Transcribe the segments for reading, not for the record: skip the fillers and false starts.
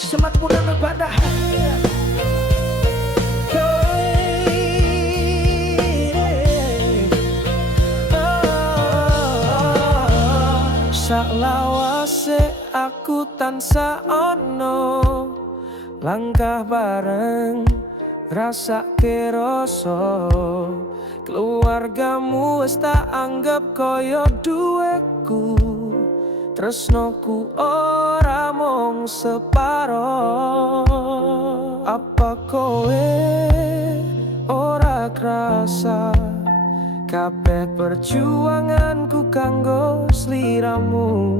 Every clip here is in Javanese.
semat mudah berbadah. Saklawase aku tansah ono langkah bareng rasake rasa keluargamu wis tak anggap koyo duweku, tresnoku ora mung separo. Apa kowe ora krasa kabeh perjuanganku kanggo sliramu,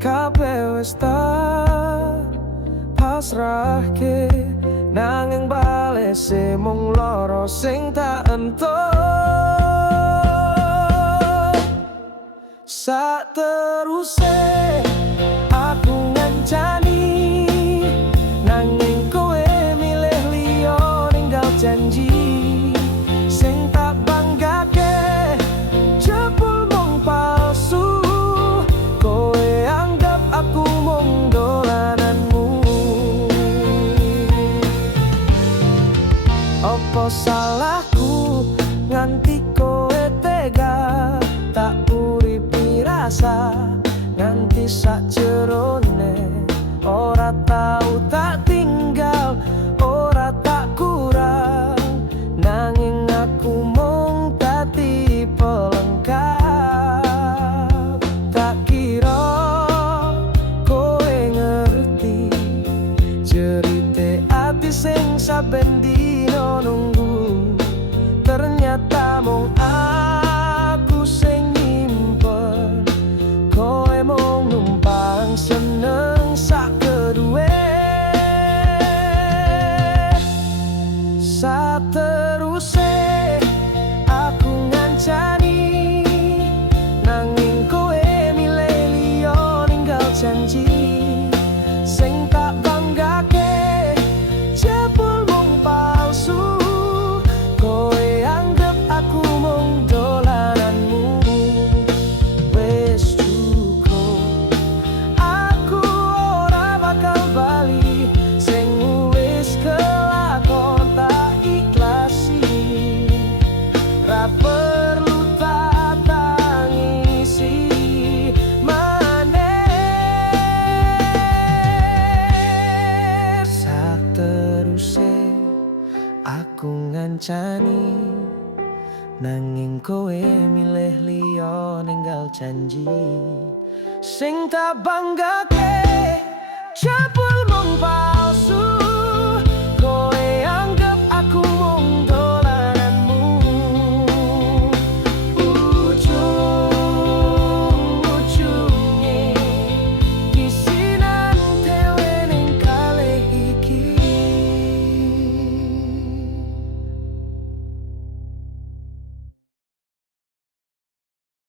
kabeh wis tak pasrahke, nanging balese mung loro sing tak entuk. Sateruse aku ngancani, nanging kowe milih liya ninggal janji sing tak banggake, jebul mung palsu. Kowe anggap aku mung dolananmu. Apa salahku nganti kowe tega tak uripi rasa nganti sakjerone, ora tau tak tinggal, ora tak kurang, nanging aku mung dadi pelengkap. Tak kira kowe ngerti cerite ati sing saben dino nunggu, ternyata mung aku sing nyimpen, kowe mung numpang seneng sak kedue. Sateruse aku ngancani, nanging kowe milih liya ninggal janji sing tak banggake, jebul mung palsu. Kowe anggap aku mung dolananmu. Wis cukup, aku ora bakal bali, sing wis kelakon tak ikhlasi. Ra perlu tak tangisi maneh. Sateruse aku ngancani, nanging kowe milih liya ninggal janji sing tak banggake, jebul mung